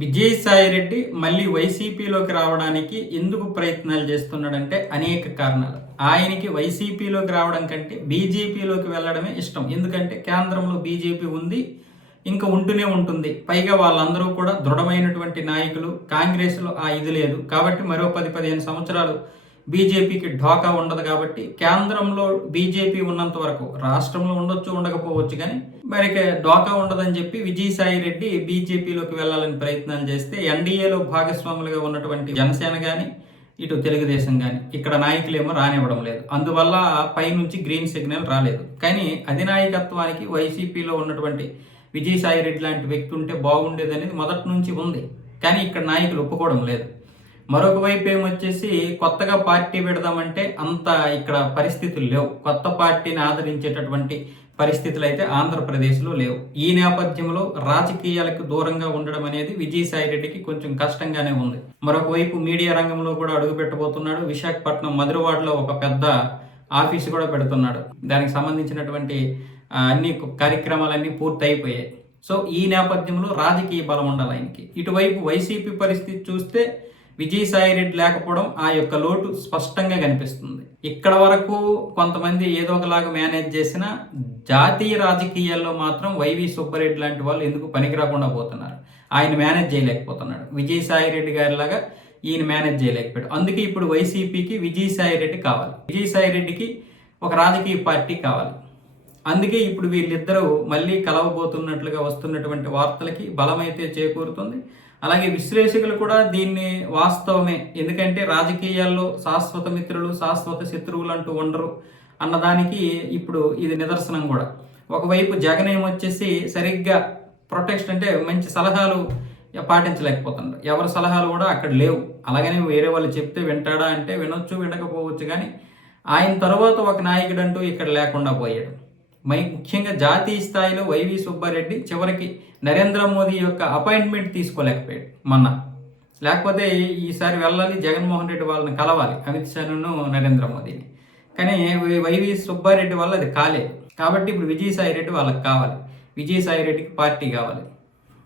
విజయసాయిరెడ్డి మళ్ళీ వైసీపీలోకి రావడానికి ఎందుకు ప్రయత్నాలు చేస్తున్నాడంటే అనేక కారణాలు. ఆయనకి వైసీపీలోకి రావడం కంటే బీజేపీలోకి వెళ్ళడమే ఇష్టం. ఎందుకంటే కేంద్రంలో బీజేపీ ఉంది, ఇంకా ఉంటూనే ఉంటుంది. పైగా వాళ్ళందరూ కూడా దృఢమైనటువంటి నాయకులు. కాంగ్రెస్లో ఆ ఇది లేదు కాబట్టి మరో 10-15 సంవత్సరాలు బీజేపీకి ఢోకా ఉండదు. కాబట్టి కేంద్రంలో బీజేపీ ఉన్నంత వరకు రాష్ట్రంలో ఉండొచ్చు, ఉండకపోవచ్చు, కానీ మరి ఢోకా ఉండదని చెప్పి విజయసాయి రెడ్డి బీజేపీలోకి వెళ్ళాలని ప్రయత్నాలు చేస్తే ఎన్డీఏలో భాగస్వాములుగా ఉన్నటువంటి జనసేన కానీ ఇటు తెలుగుదేశం కానీ ఇక్కడ నాయకులేమో రానివ్వడం లేదు. అందువల్ల పైనుంచి గ్రీన్ సిగ్నల్ రాలేదు. కానీ అధినాయకత్వానికి వైసీపీలో ఉన్నటువంటి విజయసాయి రెడ్డి లాంటి వ్యక్తి ఉంటే బాగుండేది అనేది మొదటి నుంచి ఉంది. కానీ ఇక్కడ నాయకులు ఒప్పుకోవడం లేదు. మరొక వైపు ఏమొచ్చేసి కొత్తగా పార్టీ పెడదామంటే అంత ఇక్కడ పరిస్థితులు లేవు. కొత్త పార్టీని ఆదరించేటటువంటి పరిస్థితులు అయితే ఆంధ్రప్రదేశ్లో లేవు. ఈ నేపథ్యంలో రాజకీయాలకు దూరంగా ఉండడం అనేది విజయసాయి రెడ్డికి కొంచెం కష్టంగానే ఉంది. మరొక వైపు మీడియా రంగంలో కూడా అడుగు పెట్టబోతున్నాడు. విశాఖపట్నం మధురవాడలో ఒక పెద్ద ఆఫీసు కూడా పెడుతున్నాడు. దానికి సంబంధించినటువంటి అన్ని కార్యక్రమాలన్నీ పూర్తి అయిపోయాయి. సో ఈ నేపథ్యంలో రాజకీయ బలం ఉండాలి ఆయనకి. ఇటువైపు వైసీపీ పరిస్థితి చూస్తే విజయసాయి రెడ్డి లేకపోవడం ఆ యొక్క లోటు స్పష్టంగా కనిపిస్తుంది. ఇక్కడ వరకు కొంతమంది ఏదో ఒకలాగా మేనేజ్ చేసిన జాతీయ రాజకీయాల్లో మాత్రం వైవి సుబ్బారెడ్డి లాంటి వాళ్ళు ఎందుకు పనికి రాకుండా పోతున్నారు. ఆయన మేనేజ్ చేయలేకపోతున్నాడు. విజయసాయి రెడ్డి గారిలాగా ఈయన మేనేజ్ చేయలేకపోయాడు. అందుకే ఇప్పుడు వైసీపీకి విజయసాయి రెడ్డి కావాలి. విజయసాయి రెడ్డికి ఒక రాజకీయ పార్టీ కావాలి. అందుకే ఇప్పుడు వీళ్ళిద్దరూ మళ్ళీ కలవబోతున్నట్లుగా వస్తున్నటువంటి వార్తలకి బలమైతే చేకూరుతుంది. అలాగే విశ్లేషకులు కూడా దీన్ని వాస్తవమే, ఎందుకంటే రాజకీయాల్లో శాశ్వత మిత్రులు శాశ్వత శత్రువులు అంటూ ఉండరు అన్నదానికి ఇప్పుడు ఇది నిదర్శనం కూడా. ఒకవైపు జగన్ ఏమొచ్చేసి సరిగ్గా ప్రొటెక్షన్ అంటే మంచి సలహాలు పాటించలేకపోతున్నారు. ఎవరి సలహాలు కూడా అక్కడ లేవు. అలాగనే వేరే వాళ్ళు చెప్తే వింటాడా అంటే వినొచ్చు, వినకపోవచ్చు, కానీ ఆయన తర్వాత ఒక నాయకుడు అంటూ ఇక్కడ లేకుండా పోయాడు. ముఖ్యంగా జాతీయ స్థాయిలో వైవి సుబ్బారెడ్డి చివరికి నరేంద్ర మోదీ యొక్క అపాయింట్మెంట్ తీసుకోలేకపోయాడు మొన్న. లేకపోతే ఈసారి వెళ్ళాలి, జగన్మోహన్ రెడ్డి వాళ్ళని కలవాలి, అమిత్ షాను నరేంద్ర మోదీని. కానీ వైవి సుబ్బారెడ్డి వల్ల అది కాలేదు. కాబట్టి ఇప్పుడు విజయసాయి రెడ్డి వాళ్ళకి కావాలి. విజయసాయి రెడ్డికి పార్టీ కావాలి.